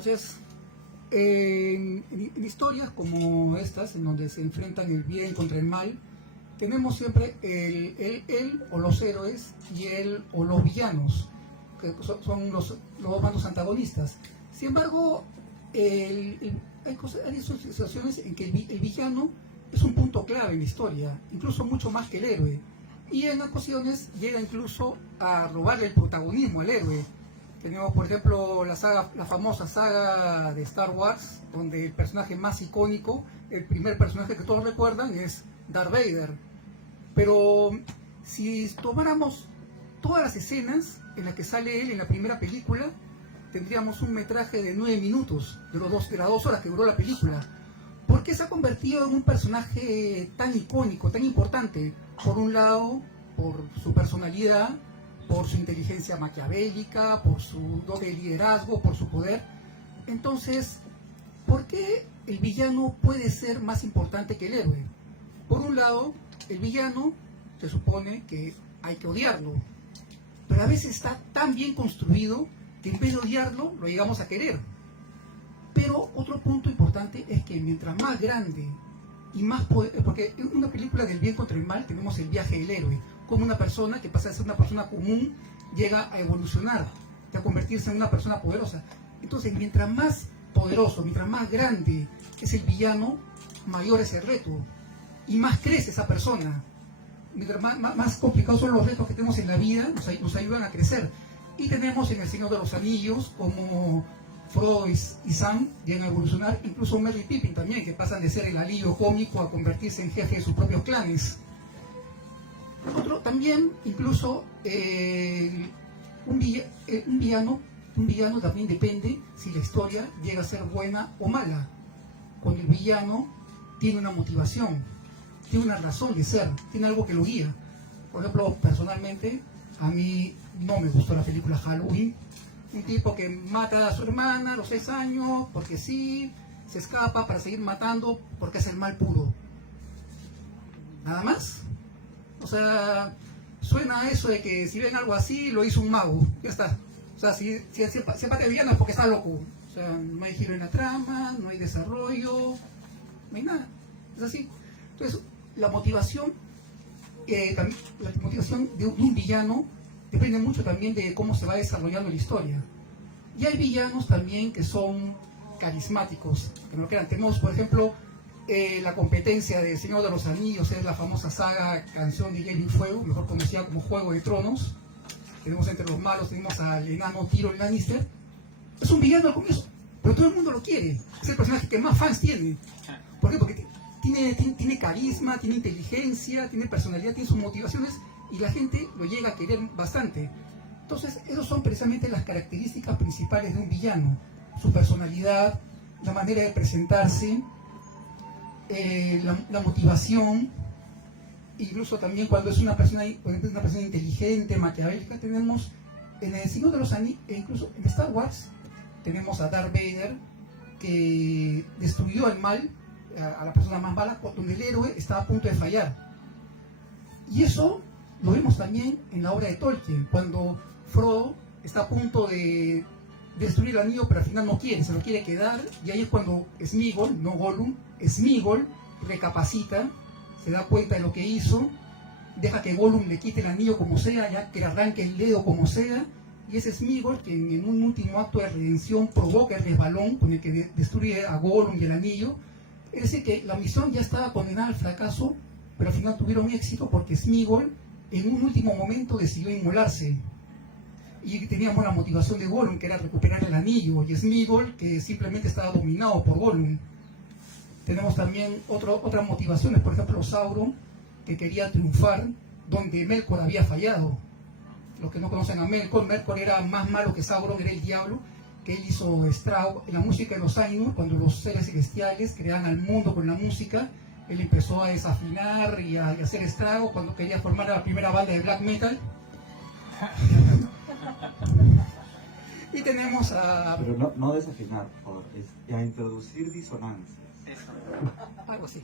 noches. En historias como estas, en donde se enfrentan el bien contra el mal, tenemos siempre el o los héroes y el o los villanos, que son los dos bandos antagonistas. Sin embargo, hay situaciones en que el villano es un punto clave en la historia, incluso mucho más que el héroe. Y en ocasiones llega incluso a robarle el protagonismo al héroe. Tenemos, por ejemplo, la famosa saga de Star Wars, donde el personaje más icónico, el primer personaje que todos recuerdan, es Darth Vader. Pero si tomáramos todas las escenas en las que sale él en la primera película, tendríamos un metraje de 9 minutos, de las 2 horas que duró la película. ¿Por qué se ha convertido en un personaje tan icónico, tan importante? Por un lado, por su personalidad, por su inteligencia maquiavélica, por su doble de liderazgo, por su poder. Entonces, ¿por qué el villano puede ser más importante que el héroe? Por un lado, el villano se supone que hay que odiarlo, pero a veces está tan bien construido que en vez de odiarlo, lo llegamos a querer. Pero otro punto importante es que mientras más grande y más poder, porque en una película del bien contra el mal tenemos el viaje del héroe, como una persona que pasa de ser una persona común llega a evolucionar, a convertirse en una persona poderosa. Entonces, mientras más poderoso, mientras más grande es el villano, mayor es el reto y más crece esa persona. Mientras más complicados son los retos que tenemos en la vida, nos ayudan a crecer. Y tenemos en El Señor de los Anillos como Frodo y Sam llegan a evolucionar, incluso Merry y Pippin también, que pasan de ser el alivio cómico a convertirse en jefe de sus propios clanes. También, incluso, un villano también depende si la historia llega a ser buena o mala. Cuando el villano tiene una motivación, tiene una razón de ser, tiene algo que lo guía. Por ejemplo, personalmente, a mí no me gustó la película Halloween. Un tipo que mata a su hermana a los 6 años, porque sí, se escapa para seguir matando, porque es el mal puro. Nada más. O sea, suena a eso de que si ven algo así, lo hizo un mago. Ya está. O sea, si mata el villano es porque está loco. O sea, no hay giro en la trama, no hay desarrollo, no hay nada. Es así. Entonces, la motivación de un villano depende mucho también de cómo se va desarrollando la historia. Y hay villanos también que son carismáticos, que no lo crean. Tenemos, por ejemplo, la competencia de Señor de los Anillos, es la famosa saga Canción de Hielo y Fuego, mejor conocida como Juego de Tronos. Tenemos entre los malos, tenemos al enano Tyrion Lannister. Es un villano al comienzo, pero todo el mundo lo quiere. Es el personaje que más fans tiene. ¿Por qué? Porque tiene carisma, tiene inteligencia, tiene personalidad, tiene sus motivaciones, y la gente lo llega a querer bastante. Entonces, esas son precisamente las características principales de un villano: su personalidad, la manera de presentarse, la motivación. Incluso también cuando es una persona inteligente, maquiavélica. Tenemos en El Señor de los Anillos, e incluso en Star Wars, tenemos a Darth Vader, que destruyó el mal, a la persona más mala, donde el héroe estaba a punto de fallar. Y eso lo vemos también en la obra de Tolkien, cuando Frodo está a punto de destruir el anillo, pero al final no quiere, se lo quiere quedar, y ahí es cuando Sméagol, no Gollum, Sméagol recapacita, se da cuenta de lo que hizo, deja que Gollum le quite el anillo como sea, ya que le arranque el dedo como sea, y es Sméagol quien en un último acto de redención provoca el resbalón con el que destruye a Gollum y el anillo. Es decir, que la misión ya estaba condenada al fracaso, pero al final tuvieron éxito porque Sméagol en un último momento decidió inmolarse. Y teníamos la motivación de Gollum, que era recuperar el anillo, y Sméagol, que simplemente estaba dominado por Gollum. Tenemos también otras motivaciones, por ejemplo Sauron, que quería triunfar donde Melkor había fallado. Los que no conocen a Melkor era más malo que Sauron, era el diablo, que él hizo estrago en la música de los Ainur. Cuando los seres celestiales creaban al mundo con la música, él empezó a desafinar y a hacer estrago cuando quería formar la primera banda de black metal. Y tenemos a... Pero no desafinar, por favor, es a introducir disonancias. Eso. Algo así.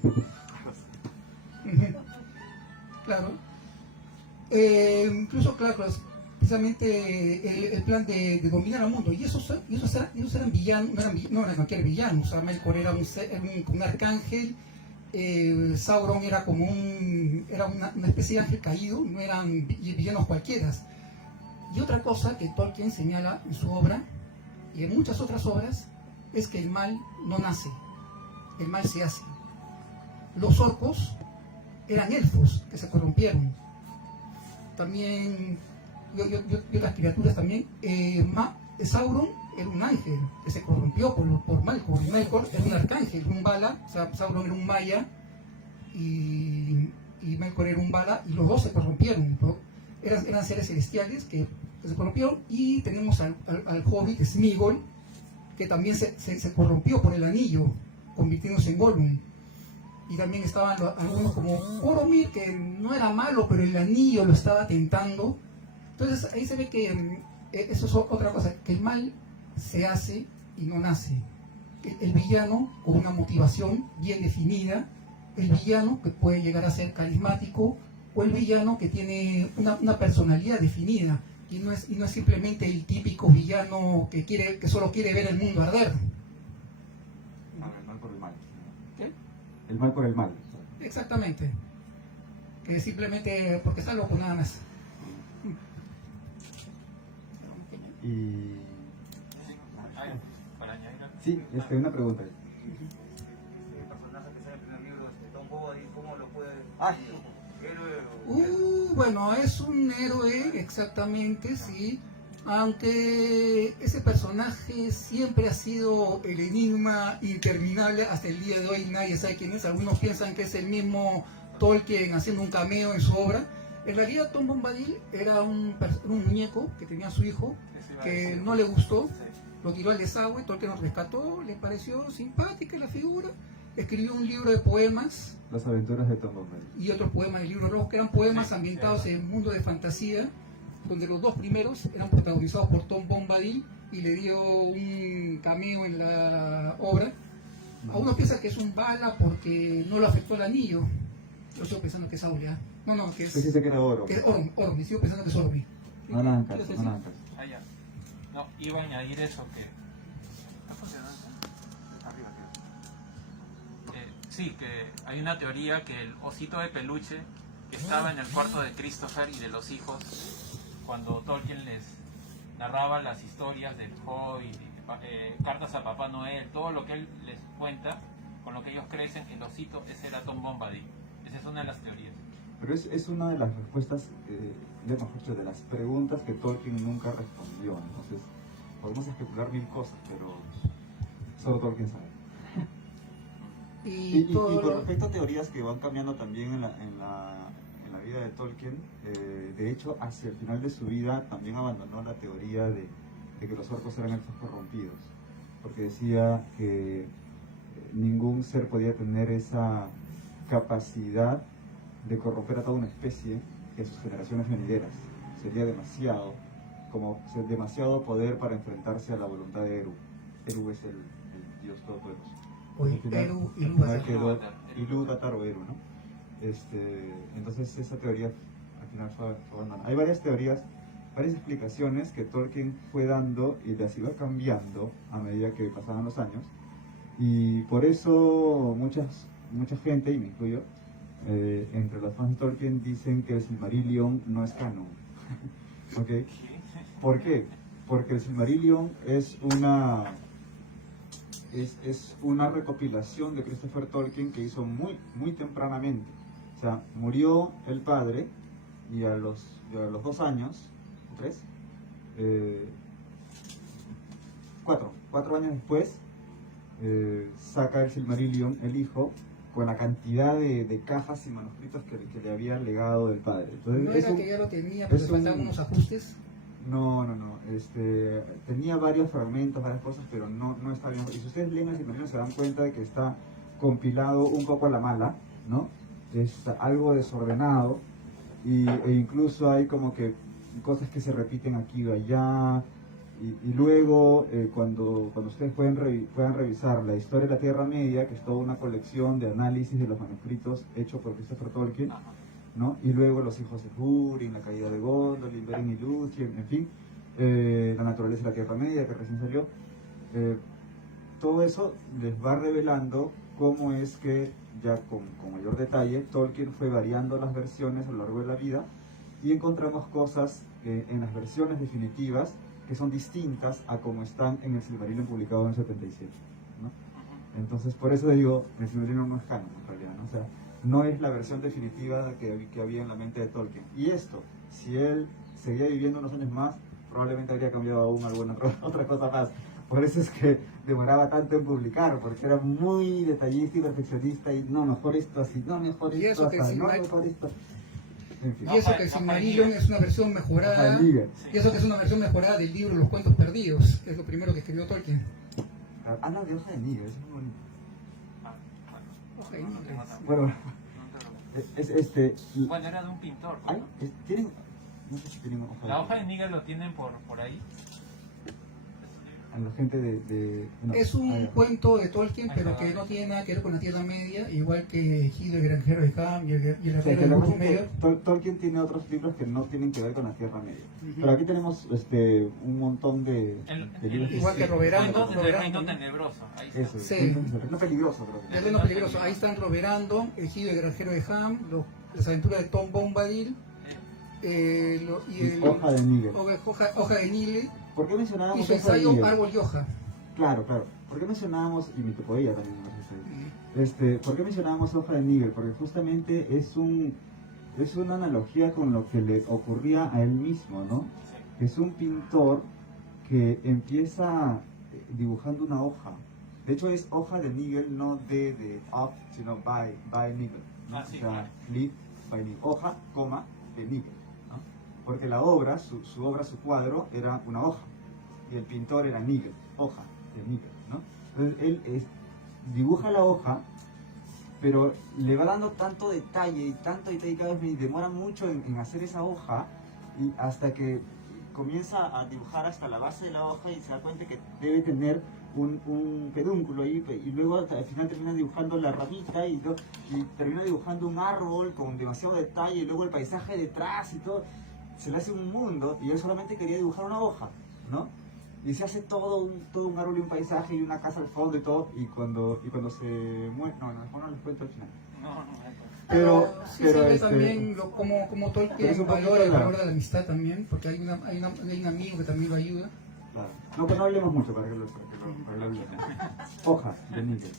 Claro. Incluso, claro, precisamente el plan de dominar al mundo. Y esos eran villanos, no eran cualquier villano. O sea, Melkor era un arcángel, Sauron era como una especie de ángel caído, no eran villanos cualquiera. Y otra cosa que Tolkien señala en su obra y en muchas otras obras es que el mal no nace, el mal se hace. Los orcos eran elfos que se corrompieron. También, y otras criaturas también. Sauron era un ángel que se corrompió por Melkor. Melkor era un arcángel, un Vala. O sea, Sauron era un Maya y Melkor era un Vala, y los dos se corrompieron, ¿no? Eran seres celestiales que se corrompieron. Y tenemos al hobbit Sméagol, que también se corrompió por el anillo, convirtiéndose en Gollum. Y también estaban algunos como Boromir, que no era malo, pero el anillo lo estaba tentando. Entonces ahí se ve que eso es otra cosa, que el mal se hace y no nace. El villano con una motivación bien definida, el villano que puede llegar a ser carismático, o el villano que tiene una personalidad definida, y no es simplemente el típico villano que solo quiere ver el mundo arder. El mal por el mal. ¿Qué? El mal por el mal. Exactamente. Que simplemente porque está loco nada más. Y... Para añadir algo. Sí, una pregunta. El personaje que sale en el primer libro, Tom Bombadil, ¿cómo lo puede...? Héroe. Bueno, es un héroe, exactamente, sí. Aunque ese personaje siempre ha sido el enigma interminable, hasta el día de hoy nadie sabe quién es. Algunos piensan que es el mismo Tolkien haciendo un cameo en su obra. En realidad Tom Bombadil era un muñeco que tenía su hijo, que no le gustó, lo tiró al desagüe. Tolkien lo rescató, le pareció simpática la figura, escribió un libro de poemas. Las aventuras de Tom Bombadil. Y otros poemas del libro rojo, que eran poemas ambientados en un mundo de fantasía, donde los dos primeros eran protagonizados por Tom Bombadil, y le dio un cameo en la obra. A uno piensa que es un Vala porque no lo afectó el anillo. Yo sigo pensando que es Aurea. No, que es... Usted dice que era oro. Que es Ormi, sigo pensando que es Ormi. No lancas, ¿Quieres no decir? lancas. Ah, ya. No, iba a añadir eso que... ¿Está funcionando? Arriba, sí, que hay una teoría que el osito de peluche que estaba en el cuarto de Christopher y de los hijos, cuando Tolkien les narraba las historias del Hobbit, cartas a Papá Noel, todo lo que él les cuenta, con lo que ellos crecen, el osito, ese era Tom Bombadil. Esa es una de las teorías. Pero es una de las respuestas, mejor dicho, de las preguntas que Tolkien nunca respondió. Entonces, podemos especular mil cosas, pero solo Tolkien sabe. Y con respecto a teorías que van cambiando también en la vida de Tolkien, de hecho, hacia el final de su vida también abandonó la teoría de que los orcos eran elfos corrompidos, porque decía que ningún ser podía tener esa capacidad de corromper a toda una especie y a sus generaciones venideras. Sería demasiado poder para enfrentarse a la voluntad de Eru. Eru es el dios todopoderoso. Oye, Eru, Ilúvatar o Eru, ¿no? Entonces esa teoría al final fue abandonada. Hay varias teorías, varias explicaciones que Tolkien fue dando y las iba cambiando a medida que pasaban los años, y por eso mucha gente, y me incluyo, entre los fans de Tolkien dicen que el Silmarillion no es canon. ¿Okay? ¿Por qué? Porque el Silmarillion es una recopilación de Christopher Tolkien que hizo muy tempranamente. O sea, murió el padre y a los 2 años, 3, 4 años después, saca el Silmarillion, el hijo, con la cantidad de cajas y manuscritos que le había legado del padre. Entonces, ¿no era que ya lo tenía, pero le faltaban unos ajustes? No. Tenía varios fragmentos, varias cosas, pero no está bien. Y si ustedes leen el Silmarillion se dan cuenta de que está compilado un poco a la mala, ¿no? Es algo desordenado, e incluso hay como que cosas que se repiten aquí y allá. Y luego, cuando ustedes puedan revisar la historia de la Tierra Media, que es toda una colección de análisis de los manuscritos hecho por Christopher Tolkien, ¿no? Y luego los hijos de Húrin, la caída de Gondolin, Beren y Lúthien, en fin, la naturaleza de la Tierra Media que recién salió. Todo eso les va revelando cómo es que, ya con mayor detalle, Tolkien fue variando las versiones a lo largo de la vida y encontramos cosas en las versiones definitivas que son distintas a como están en el Silmarillion publicado en el 77, ¿no? Entonces, por eso digo, el Silmarillion no es canon en realidad, ¿no? O sea, no es la versión definitiva que había en la mente de Tolkien. Y esto, si él seguía viviendo unos años más, probablemente habría cambiado aún alguna otra cosa más. Por eso es que demoraba tanto en publicar, porque era muy detallista y perfeccionista y no, mejor esto así, no, mejor Y esto eso que así, no, Silmar- mejor esto. En fin. Y eso que el Silmarillion es una versión mejorada, Hoja de Níger. y eso que es una versión mejorada del libro Los Cuentos Perdidos, que es lo primero que escribió Tolkien. Ah, no, de hoja de Níger, eso es muy bonito. Ah, Hoja de no Níger. tengo tanto. Bueno, No te lo- es este... Bueno, era de un pintor. ¿Hay? ¿no? ¿Tienen? No sé si tienen hoja de La hoja de Níger. Níger lo tienen por ahí. A la gente de no, Es un ah, ya. cuento de Tolkien, Ahí pero está. que no tiene nada que ver con la Tierra Media, igual que Gido, el granjero de Ham y el O sea, herrero que de lo que pasa es Medio. que Tolkien tiene otros libros que no tienen que ver con la Tierra Media. Ujú. Pero aquí tenemos un montón de libros. Igual que Roberando, El Roberando, reino ¿no? tenebroso. Ahí está. Eso, Sí. el reino peligroso, creo que. El reino peligroso. Ahí están Roberando, el Gido, el granjero de Ham, las aventuras de Tom Bombadil, y el Hoja de Níger. hoja de Nile, ¿Por qué y mencionábamos su hoja de ensayo Níger? Árbol y Hoja. Claro, claro. ¿Por qué mencionábamos, y Mitopoeia también, no sé si- ¿por qué mencionábamos hoja de Níger? Porque justamente es una analogía con lo que le ocurría a él mismo, ¿no? Sí. Es un pintor que empieza dibujando una hoja. De hecho es hoja de Nigel, no de of, sino by Nigel, ¿no? Ah, sí, O sea, claro. leaf by Nigel. Hoja, coma, de Nigel, ¿no? Porque la obra, su obra, su cuadro, era una hoja. Y el pintor era Nigel, hoja de Nigel, ¿no? Entonces él dibuja la hoja, pero le va dando tanto detalle y cada vez demora mucho en hacer esa hoja, y hasta que comienza a dibujar hasta la base de la hoja y se da cuenta que debe tener un pedúnculo ahí, y luego al final termina dibujando la ramita y termina dibujando un árbol con demasiado detalle, y luego el paisaje detrás y todo. Se le hace un mundo y él solamente quería dibujar una hoja, ¿no? Y se hace todo un árbol y un paisaje y una casa al fondo y todo, y cuando se muere, no les cuento al final. No, Pero sí se ve este, también como pero es Tolkien un poquito valora el la- valor de la amistad también, porque hay un amigo que también lo ayuda. claro. No, pues no hablemos mucho para que lo olvidemos. Hoja de Níger,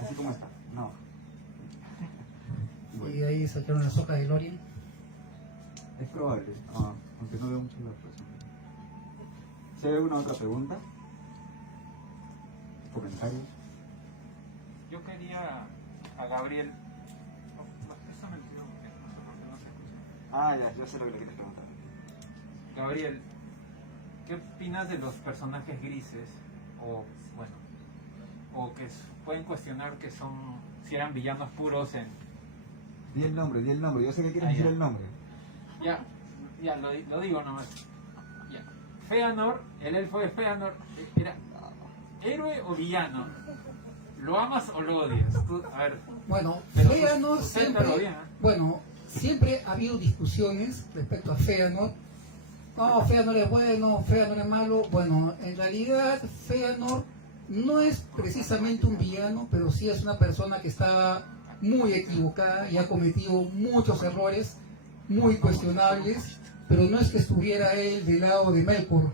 así como está, una hoja. Bueno, Y ahí sacaron las hojas de Lorien. es probable, aunque no veo mucho la persona. ¿Si hay alguna otra pregunta? ¿Comentarios? Yo quería a Gabriel. Eso me olvidó, porque no se escucha. Ah, ya, yo sé lo que le quieres preguntar. Gabriel, ¿qué opinas de los personajes grises? O, bueno, o que pueden cuestionar que son, si eran villanos puros en... Di el nombre, yo sé que quieres Ah, decir ya. el nombre. Ya, lo digo nomás. Ya. Feanor, el elfo de Feanor, ¿era héroe o villano? ¿Lo amas o lo odias? Tú, a ver, Bueno, pero Feanor susténtalo siempre, bien, ¿eh? bueno, siempre ha habido discusiones respecto a Feanor. No, Feanor es bueno, Feanor es malo. Bueno, en realidad Feanor no es precisamente un villano, pero sí es una persona que está muy equivocada y ha cometido muchos errores muy cuestionables, pero no es que estuviera él del lado de Melkor.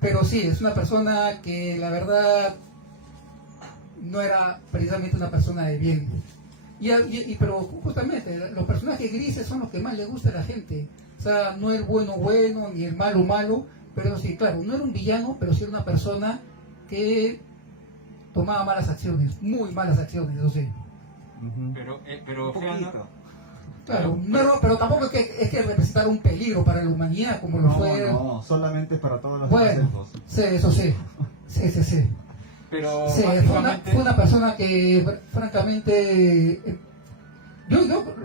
Pero sí, es una persona que la verdad no era precisamente una persona de bien. Pero justamente los personajes grises son los que más le gusta a la gente. O sea, no el bueno bueno ni el malo malo, pero sí, claro, no era un villano, pero sí era una persona que tomaba malas acciones, muy malas acciones, eso sí. Pero Un Feanor, poquito. Claro, pero tampoco es que representara un peligro para la humanidad como lo fue. No, solamente es para todos los Bueno, elfos. sí, eso sí. Sí. pero Sí, básicamente... fue una persona que, francamente, yo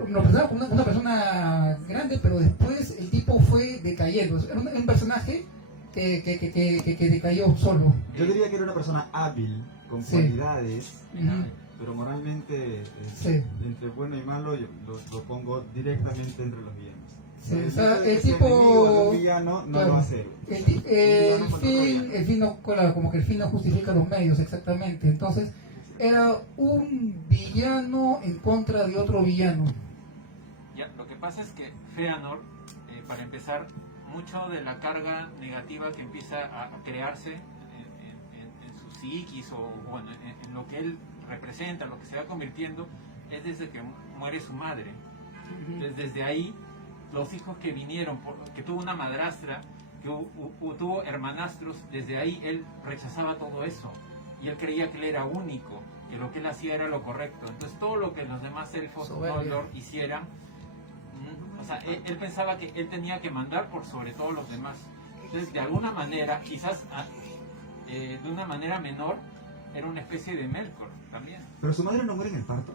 lo pensaba como una persona grande, pero después el tipo fue decayendo. Era un personaje que decayó solo. Yo diría que era una persona hábil, con Sí. cualidades, Ujú. pero moralmente, Sí. entre bueno y malo, yo lo pongo directamente entre los villanos. Sí, o El sea, hecho de que el sea tipo- enemigo de un villano no claro. lo hace héroe. El, Un fin, villano contra otro villano. el fin no, claro, como que el fin no justifica los medios, exactamente. Entonces, era un villano en contra de otro villano. Ya, lo que pasa es que Feanor, para empezar, mucho de la carga negativa que empieza a crearse en su psiquis o bueno, en lo que él representa, lo que se va convirtiendo, es desde que muere su madre. Entonces, desde ahí, los hijos que vinieron, que tuvo una madrastra, que tuvo hermanastros, desde ahí él rechazaba todo eso. Y él creía que él era único, que lo que él hacía era lo correcto. Entonces, todo lo que los demás elfos Noldor hicieran, o sea, él pensaba que él tenía que mandar por sobre todos los demás. Entonces, de alguna manera, quizás de una manera menor, era una especie de Melkor también. Pero su madre no muere en el parto.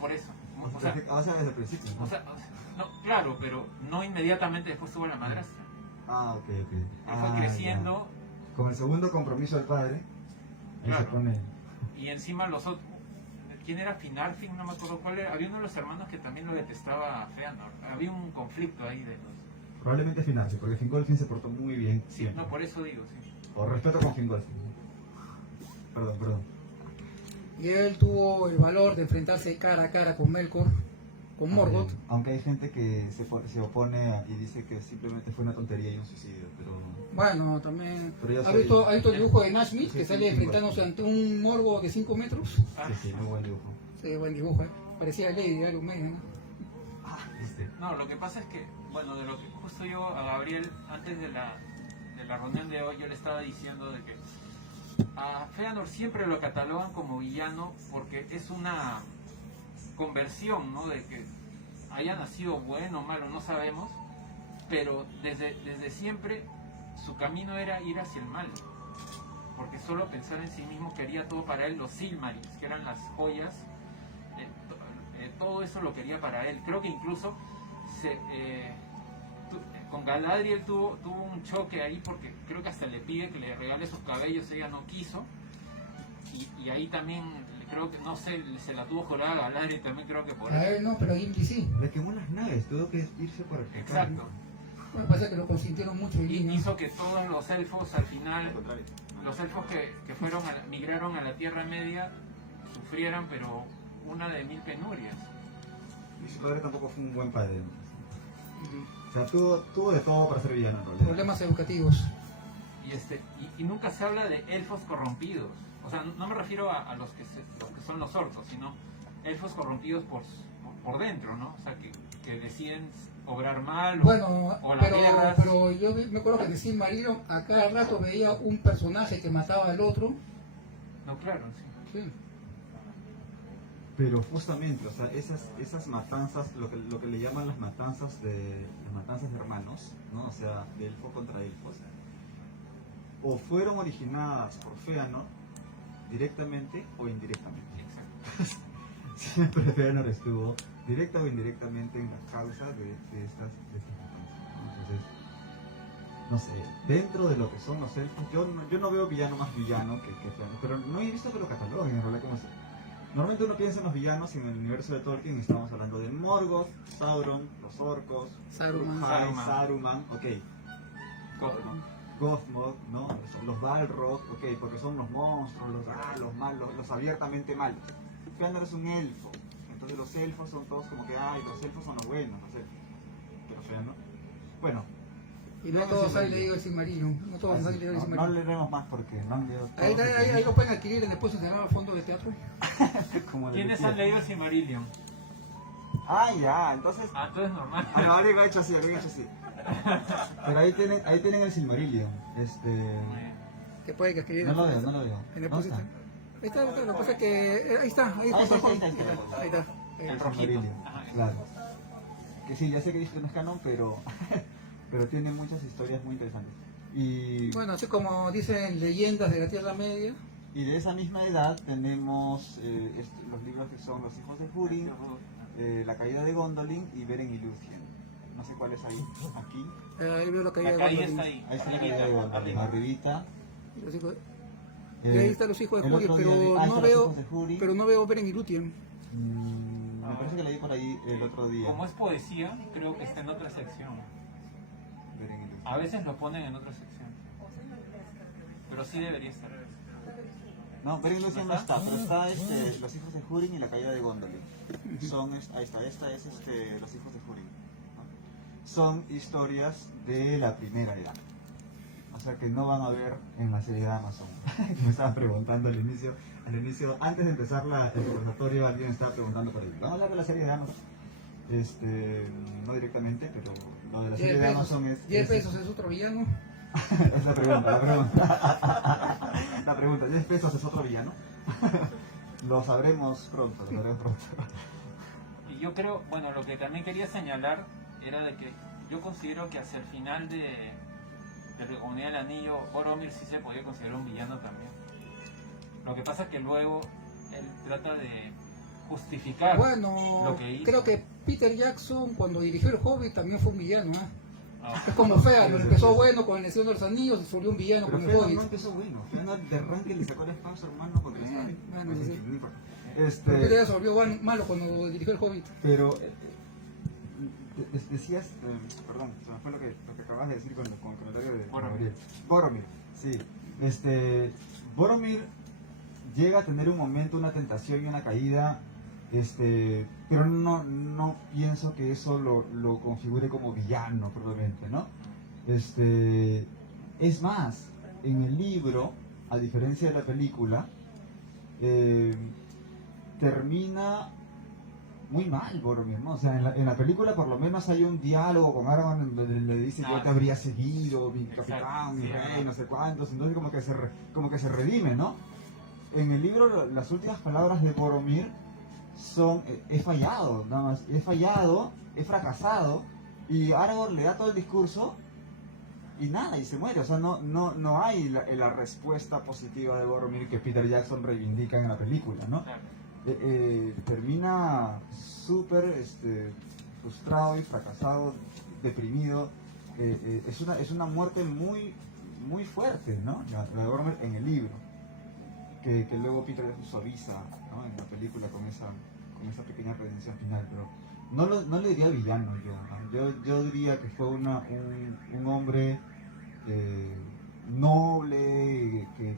Por eso. O sea, desde el principio, ¿no? No, claro, pero no inmediatamente después tuvo la madrastra. Ah, ok. Él fue creciendo Ya. Con el segundo compromiso del padre, ahí Claro. se pone... y encima los otros. ¿Quién era Finarfin? No me acuerdo cuál era. Había uno de los hermanos que también lo detestaba a Feanor. Había un conflicto ahí de los. Probablemente Finarfin, porque Fingolfin se portó muy bien. Sí, siempre. no, por eso digo, sí. O respeto con Fingolfin. Perdón. Y él tuvo el valor de enfrentarse cara a cara con Melkor, con Morgoth. Aunque hay gente que se opone y dice que simplemente fue una tontería y un suicidio, pero... Bueno, también. Pero ya ¿Ha soy- visto el dibujo de Nashmith Sí, que sí, sale sí, enfrentándose igual. ante un Morgoth de 5 metros? Sí, muy buen dibujo. Sí, buen dibujo, ¿eh? Parecía Lady de Iron Maiden, ¿no? ¿Viste? No, lo que pasa es que, bueno, de lo que justo yo a Gabriel, antes de la reunión de hoy, yo le estaba diciendo de que a Feanor siempre lo catalogan como villano porque es una conversión, ¿no? De que haya nacido bueno o malo, no sabemos, pero desde siempre su camino era ir hacia el mal, porque solo pensar en sí mismo quería todo para él, los Silmarils, que eran las joyas, todo eso lo quería para él. Creo que incluso con Galadriel tuvo un choque ahí porque creo que hasta le pide que le regale sus cabellos, ella no quiso, y ahí también creo que, no sé, se la tuvo jurada a Galadriel también, creo que por A ahí. él no, pero a Gimli sí. Le quemó las naves, tuvo que irse por el Exacto. Bueno, pasa que lo consintieron mucho y Y hizo que todos los elfos al final, los elfos que migraron a la Tierra Media, sufrieran, pero una de 1000 penurias. Y su padre tampoco fue un buen padre. O sea, tuvo de todo para ser villano en realidad. Problemas educativos. Y nunca se habla de elfos corrompidos. O sea, no me refiero a los que son los orcos, sino elfos corrompidos por dentro, ¿no? O sea, que deciden obrar mal Bueno, o las guerras. pero yo me acuerdo que en Silmarillion a cada rato veía un personaje que mataba al otro. No, claro, sí. Sí. Pero justamente, o sea, esas matanzas, lo que le llaman las matanzas de hermanos, ¿no? O sea, de elfo contra elfos, o fueron originadas por Feanor directamente o indirectamente. Exacto. Siempre Feanor estuvo directa o indirectamente en la causa de estas matanzas, ¿no? Entonces, no sé, dentro de lo que son los elfos, yo no veo villano más villano que Feanor, pero no he visto que lo cataloguen en realidad como si... Normalmente uno piensa en los villanos y en el universo de Tolkien estamos hablando de Morgoth, Sauron, los orcos, Saruman. Saruman, ok, Gothmog, ¿no? Los Balrog, ok, porque son los monstruos, los malos, los abiertamente malos. Feanor es un elfo, entonces los elfos son todos como que, ay, los elfos son los buenos, los elfos. Pero Feanor, bueno. Y no todos han leído el Silmarillion. No todos han leído el No Silmarillion. leeremos más porque no han leído Ahí lo pueden adquirir en el puesto de al fondo de teatro. ¿Quiénes han leído Silmarillion? Ah, ya, entonces... Ah, todo es normal. Lo he hecho así. Pero ahí tienen el Silmarillion. Que pueden adquirir No lo veo. en el ¿Dónde puesto. está? Ahí está, lo que pasa es que ahí está. Ahí Ahí está. está. Ahí está. El rojito. Silmarillion, Ajá. claro. Que sí, ya sé que dice que no es canon, pero tiene muchas historias muy interesantes. Y Bueno, así como dicen leyendas de la Tierra Media. de esa misma edad tenemos los libros que son Los hijos de Húrin, La caída de Gondolin y Beren y Lúthien. No sé cuál es ahí. Aquí. Ahí veo la caída La de caída Gondolin. está ahí. Ahí está la caída de Gondolin. Arriba. Arribita. Los hijos- Y ahí están los hijos de el Húrin, otro día pero están no los veo, hijos de Húrin. pero no veo Beren y Lúthien. Me parece que leí por ahí el otro día. Como es poesía, creo que está en otra sección. Beren y Lúthien. A veces lo ponen en otra sección. Pero sí debería estar. No, Beren y Lúthien no está, pero está los hijos de Húrin y la caída de Gondolin. Son, ahí está, esta es los hijos de Húrin, ¿no? Son historias de la primera edad. O sea que no van a ver en la serie de Amazon. Me estaban preguntando al inicio, antes de empezar el conversatorio, alguien estaba preguntando por ahí. ¿Vamos a hablar de la serie de Amazon? No directamente, pero lo de la serie de Amazon es... 10 pesos es otro villano. Es la pregunta. La pregunta, ¿10 pesos es otro villano? Lo sabremos pronto. Y yo creo, bueno, lo que también quería señalar era de que yo considero que hacia el final de la Comunidad del Anillo, Boromir sí se podía considerar un villano también. Lo que pasa es que luego él trata de justificar Bueno, lo que hizo. creo que Peter Jackson cuando dirigió El Hobbit también fue un villano. Ah, Es como Feanor, empezó bueno con El Señor de los Anillos y se volvió un villano Pero con El Feanor Hobbit. no empezó bueno. Feanor de arranque le sacó la espada a su hermano porque le estaba... Bueno, sí. No importa. Pero Peter Jackson se volvió malo cuando dirigió El Hobbit. Pero decías, perdón, se me fue lo que acabas de decir con el comentario de Boromir. Boromir, sí. Boromir llega a tener un momento, una tentación y una caída, pero no pienso que eso lo configure como villano probablemente, ¿no? Es más, en el libro, a diferencia de la película, termina muy mal Boromir, ¿no? O sea, en la película por lo menos hay un diálogo con Aragorn donde le dice yo te habría seguido, mi capitán, mi rey, no sé cuántos, entonces como que se redime, ¿no? En el libro las últimas palabras de Boromir son he fallado, nada más, he fallado, he fracasado, y Aragorn le da todo el discurso y nada, y se muere, o sea, no hay la respuesta positiva de Boromir que Peter Jackson reivindica en la película, ¿no? Termina súper frustrado y fracasado, deprimido. Es una muerte muy, muy fuerte, ¿no? La de Boromir en el libro, que luego Peter suaviza, ¿no? En la película con esa pequeña redención final, pero no le diría villano yo, ¿no? Yo diría que fue un hombre noble, que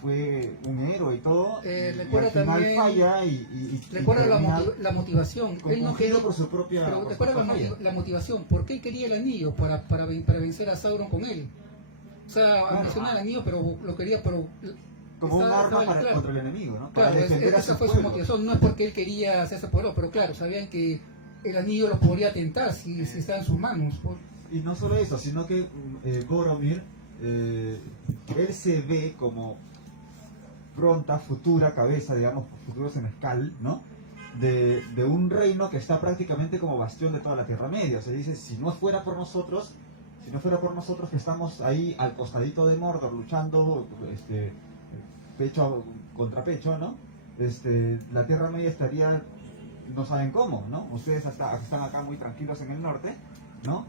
fue un héroe y todo, y recuerda al final también, falla y recuerda termina la motivación. Él no confundido quería, por su propia pero por su recuerda propia falla. la motivación. ¿Por qué quería el anillo? Para vencer a Sauron con él. O sea, ambicionaba el anillo, pero lo quería como un arma claro. contra el enemigo, ¿no? Para Claro, defender a esa su fue su pueblo. motivación. No es porque él quería hacerse poderoso, pero claro, sabían que el anillo los podría tentar si está en sus manos. Y no solo eso, sino que Boromir, él se ve como pronta, futura cabeza, digamos, futuro senescal, ¿no? De un reino que está prácticamente como bastión de toda la Tierra Media. O sea, dice, si no fuera por nosotros que estamos ahí al costadito de Mordor luchando, pecho contra pecho, ¿no? La Tierra Media estaría, no saben cómo, ¿no? Ustedes están acá muy tranquilos en el norte, ¿no?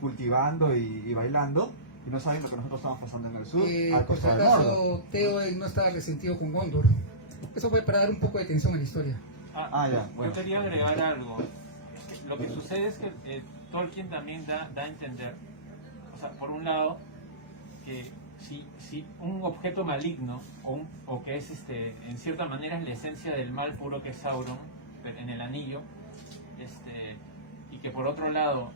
Cultivando y bailando, y no saben lo que nosotros estamos pasando en el sur, al Por si costado de Mordor. acaso, Theo no estaba resentido con Gondor. Eso fue para dar un poco de tensión a la historia. Ya, bueno. Yo quería agregar algo. Lo que sucede es que Tolkien también da a entender, o sea, por un lado, que si un objeto maligno o que es en cierta manera es la esencia del mal puro que es Sauron en el anillo, y que por otro lado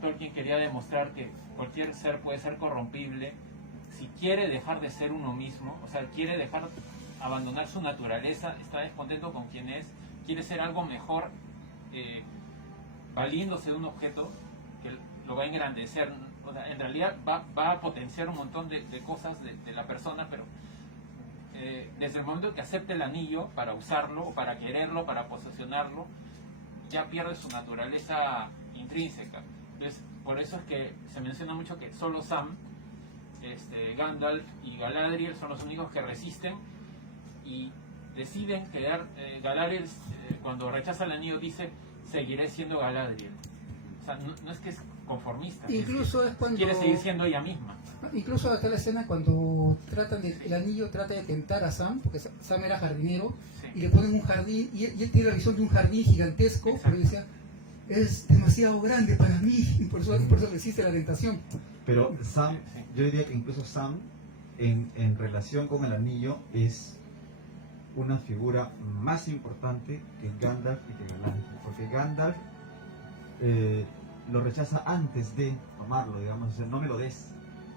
Tolkien quería demostrar que cualquier ser puede ser corrompible si quiere dejar de ser uno mismo, o sea, quiere abandonar su naturaleza, está descontento con quien es, quiere ser algo mejor, valiéndose de un objeto que lo va a engrandecer. O sea, en realidad va a potenciar un montón de cosas de la persona, pero desde el momento que acepte el anillo para usarlo, o para quererlo, para posesionarlo, ya pierde su naturaleza intrínseca. Entonces, por eso es que se menciona mucho que solo Sam, Gandalf y Galadriel son los únicos que resisten y deciden quedar. Galadriel, cuando rechaza el anillo, dice: seguiré siendo Galadriel. O sea, no es que es conformista. Incluso es cuando... Quiere seguir siendo ella misma. Incluso acá la escena cuando el anillo trata de tentar a Sam, porque Sam era jardinero, Sí. y le ponen un jardín, y él tiene la visión de un jardín gigantesco, Exacto. pero decía, es demasiado grande para mí, y por eso resiste la tentación. Pero Sam, Sí. yo diría que incluso Sam, en relación con el anillo, es una figura más importante que Gandalf y que Galadriel. Porque Gandalf lo rechaza antes de tomarlo, digamos, o sea, no me lo des.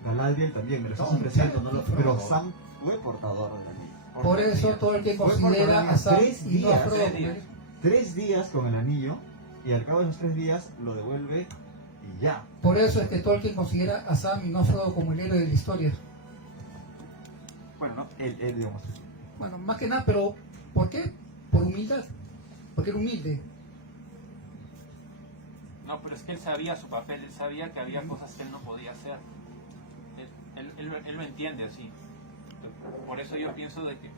Galadriel también, me lo estás No, ofreciendo, claro, no lo- por pero favor. Sam fue portador del anillo. Por eso todo el que Fue considera portador a Sam 3 y no a días. Frodo. 3 días. 3 días con el anillo, y al cabo de esos 3 días lo devuelve y ya. Por eso es que Tolkien considera a Sam y no a Frodo como el héroe de la historia. Bueno, no, él digamos. Bueno, más que nada, pero ¿por qué? Por humildad. Porque era humilde. No, pero es que él sabía su papel, él sabía que había cosas que él no podía hacer. Él lo entiende así. Por eso yo pienso de que,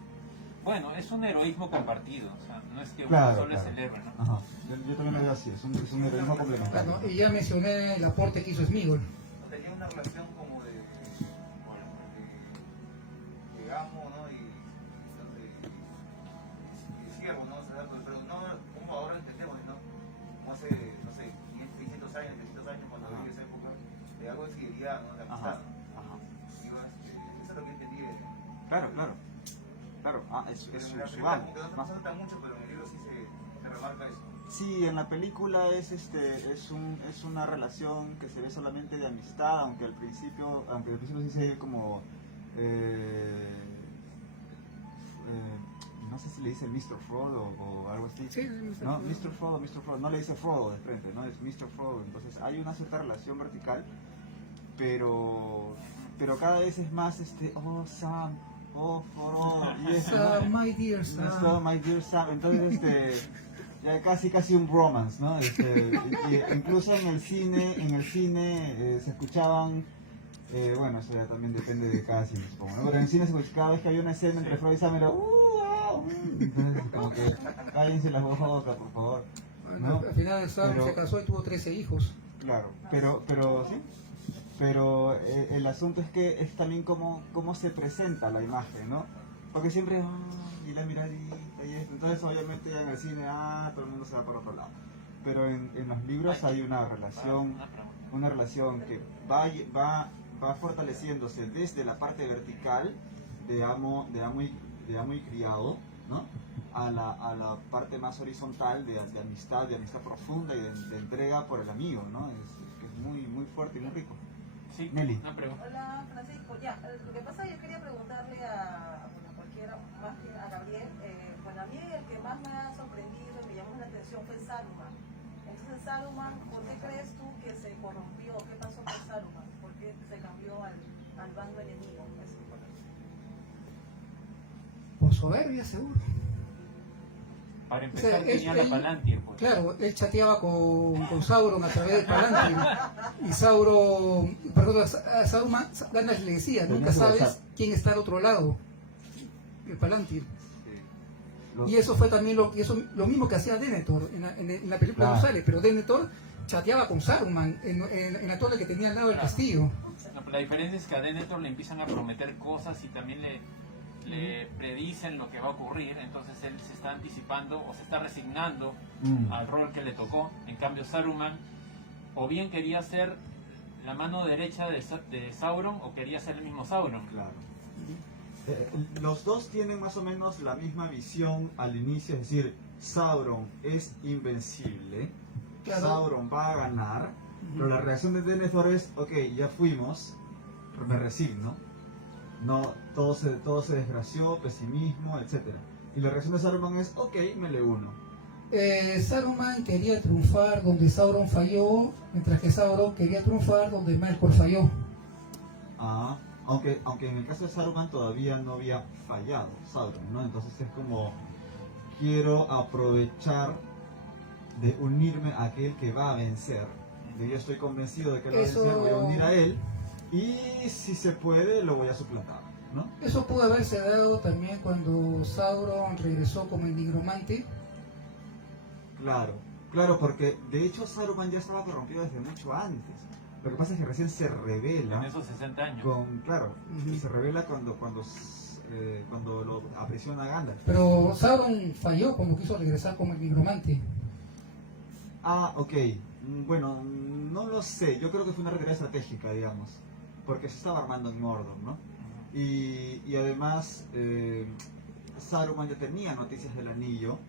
bueno, es un heroísmo compartido, o sea, no es que uno Claro, solo claro. es el héroe, ¿no? Ajá. Yo también lo veo así, es un heroísmo complementario. Bueno, y ya mencioné el aporte que hizo Smigol. Tenía una relación como de amo, ¿no? Y siervo, ¿no? O sea, pero no como ahora entendemos, ¿no? Como hace, no sé, 600 años, 300 años, cuando viví esa época, de algo de fidelidad, ¿no? De amistad. Ajá. Digo, eso es lo que entendí de Claro, claro. Claro, es pero en su la amo. película como que no se nota mucho, pero en el libro sí se remarca eso. Sí, en la película es una relación que se ve solamente de amistad, aunque al principio sí se ve como no sé si le dice Mr. Frodo o algo así. Sí, No, Mr. Frodo, no le dice Frodo de frente, no es Mr. Frodo. Entonces hay una cierta relación vertical, pero cada vez es más oh Sam, oh Frodo, y eso, ¿no? Sam, my dear Sam. Eso, my dear Sam. Entonces ya casi un romance, ¿no? Y incluso en el cine se escuchaban, bueno, eso ya también depende de cada cine, supongo, ¿no? Pero en el cine cada vez que había una escena entre Frodo y Sam era entonces como que cállense las bocas, por favor. Bueno, ¿No? al final Sam Pero- se casó y tuvo 13 hijos. Claro, pero sí. Pero el asunto es que es también cómo se presenta la imagen, ¿no? Porque siempre, y la miradita y esto. Entonces obviamente en el cine, todo el mundo se va por otro lado. Pero en los libros hay una relación que va fortaleciéndose desde la parte vertical de amo y criado, ¿no? A la parte más horizontal de amistad profunda y de entrega por el amigo, ¿no? Que es muy fuerte y muy rico. Sí, Nelly. una pregunta. Hola Francisco, ya, lo que pasa es que yo quería preguntarle a cualquiera, más que a Gabriel, bueno, a mí el que más me ha sorprendido y me llamó la atención fue Saruman. Entonces Saruman, ¿por qué crees tú que se corrompió? ¿Qué pasó con Saruman? ¿Por qué se cambió al bando enemigo? Eso fue lo que- Por soberbia, seguro. Para O empezar sea, tenía la Palantir, pues. Claro, él chateaba con Sauron a través del Palantir. Y Sauron, perdón, a Sauron Gandalf le decía, nunca sabes quién está al otro lado del Palantir. Y eso fue también lo mismo que hacía Denethor. En la película Claro. no sale, pero Denethor chateaba con Saruman en la torre que tenía al lado del Claro. castillo. No, pero la diferencia es que a Denethor le empiezan a prometer cosas y también le predicen lo que va a ocurrir, entonces él se está anticipando o se está resignando al rol que le tocó. En cambio Saruman o bien quería ser la mano derecha de Sauron o quería ser el mismo Sauron. Claro. Los dos tienen más o menos la misma visión al inicio, es decir, Sauron es invencible, Claro. Sauron va a ganar, pero la reacción de Denethor es, ok, ya fuimos, me resigno, no, todo se desgració, pesimismo, etc. Y la reacción de Saruman es, ok, me le uno. Saruman quería triunfar donde Sauron falló, mientras que Sauron quería triunfar donde Melkor falló. Aunque en el caso de Saruman todavía no había fallado Sauron, ¿no? Entonces es como, quiero aprovechar de unirme a aquel que va a vencer. Yo estoy convencido de que él va a Eso- vencer, voy a unir a él y si se puede lo voy a suplantar, ¿no? Eso pudo haberse dado también cuando Sauron regresó como el nigromante. Claro, Claro, porque de hecho Saruman ya estaba corrompido desde mucho antes. Lo que pasa es que recién se revela En esos 60 años. claro, Ujú. se revela cuando lo aprisiona Gandalf. Pero Sauron falló cuando quiso regresar como el nigromante. Ah, ok. Bueno, no lo sé. Yo creo que fue una retirada estratégica, digamos. Porque se estaba armando en Mordor, ¿no? Y además, Saruman ya tenía noticias del anillo.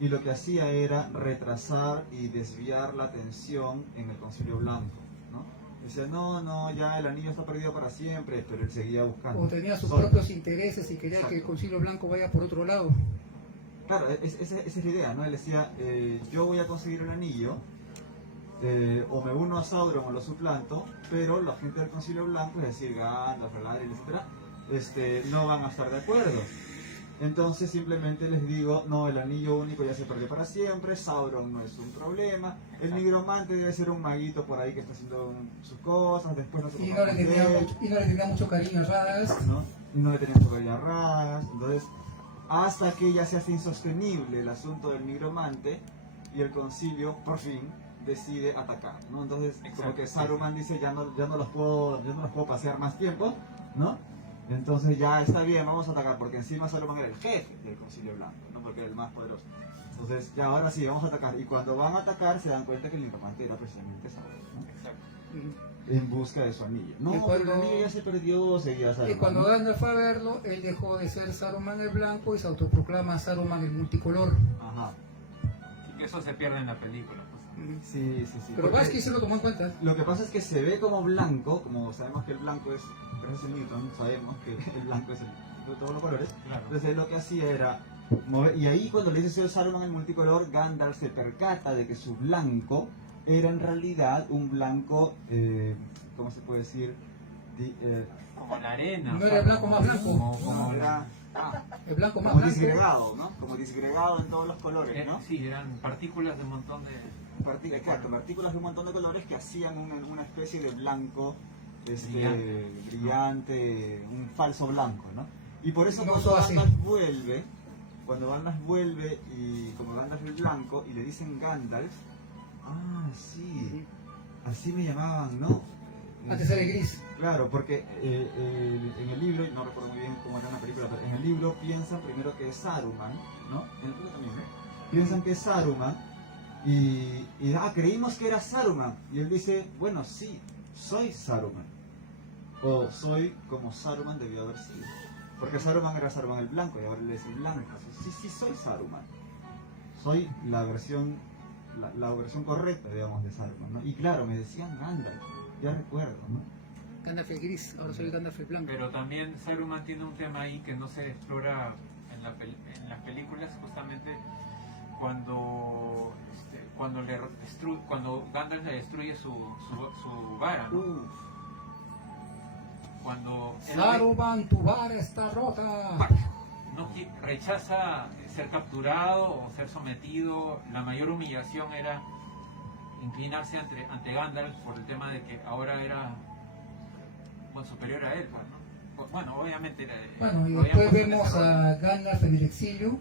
Y lo que hacía era retrasar y desviar la atención en el Concilio Blanco, ¿no? Decía, no, ya el anillo está perdido para siempre, pero él seguía buscando. O tenía sus Solo. propios intereses y quería Exacto. que el Concilio Blanco vaya por otro lado. Claro, esa es la idea, ¿no? Él decía, yo voy a conseguir el anillo, o me uno a Sauron o lo suplanto, pero la gente del Concilio Blanco, es decir, Gandalf, Galadriel, etcétera, no van a estar de acuerdo. Entonces simplemente les digo, no, el anillo único ya se perdió para siempre, Sauron no es un problema, el nigromante debe ser un maguito por ahí que está haciendo sus cosas, después no se Y ponga no le con tenía, él, y no le tenía mucho cariño a Radagast. ¿no? Y no le tenían su caída raras, entonces hasta que ya se hace insostenible el asunto del nigromante y el concilio por fin decide atacar, ¿no? Entonces como Exacto, que sí, Saruman dice ya no los puedo pasear más tiempo, ¿no? Entonces ya está bien, vamos a atacar, porque encima Saruman era el jefe del Concilio Blanco, ¿no? Porque era el más poderoso. Entonces ya ahora sí, vamos a atacar. Y cuando van a atacar se dan cuenta que el nigromante era precisamente Sauron, ¿no? Exacto. En busca de su anillo. No, Y cuando- pero el anillo ya se perdió, seguía Saruman. Y cuando ¿no? Gandalf fue a verlo, él dejó de ser Saruman el blanco y se autoproclama Saruman el multicolor. Ajá. Y que eso se pierde en la película. Pues. Sí. Pero Porque Vasquez se lo tomó en cuenta. lo que pasa es que se ve como blanco, como sabemos que el blanco es, gracias a Newton, sabemos que el blanco es de todos los colores. Claro. Entonces él lo que hacía era mover, y ahí cuando le dice Señor Saruman el multicolor, Gandalf se percata de que su blanco era en realidad un blanco, ¿cómo se puede decir? Como la arena. No o era sea, el blanco más blanco. Como era, El blanco más como blanco. disgregado, ¿no? Como disgregado en todos los colores, ¿no? Sí, eran partículas de un montón de... Exacto, partículas de un montón de colores que hacían una especie de blanco brillante, un falso blanco, ¿no? Y por eso No cuando usó así. Gandalf vuelve y como Gandalf es blanco y le dicen Gandalf, sí, así me llamaban, ¿no? Antes era el gris. Claro, porque en el libro, y no recuerdo muy bien cómo era en la película, pero en el libro piensan primero que es Saruman, ¿no? En el libro también, ¿no? Piensan que es Saruman y creímos que era Saruman. Y él dice, bueno, sí, soy Saruman. O soy como Saruman debió haber sido. Porque Saruman era Saruman el blanco y ahora él es el blanco. Sí, soy Saruman. Soy la versión correcta, digamos, de Saruman, ¿no? Y claro, me decían Gandalf, ya recuerdo, ¿no? Gandalf el gris, ahora soy Gandalf el blanco. Pero también Saruman tiene un tema ahí que no se explora en las películas, justamente cuando cuando Gandalf le destruye su vara, ¿no? Cuando él Saruman, tu vara está rota. rechaza ser capturado o ser sometido, la mayor humillación era inclinarse ante Gandalf por el tema de que ahora era superior a él, pues, ¿no? Bueno, obviamente era... Bueno, y lo después habían puesto en vemos ese rol. a Gandalf en el exilio.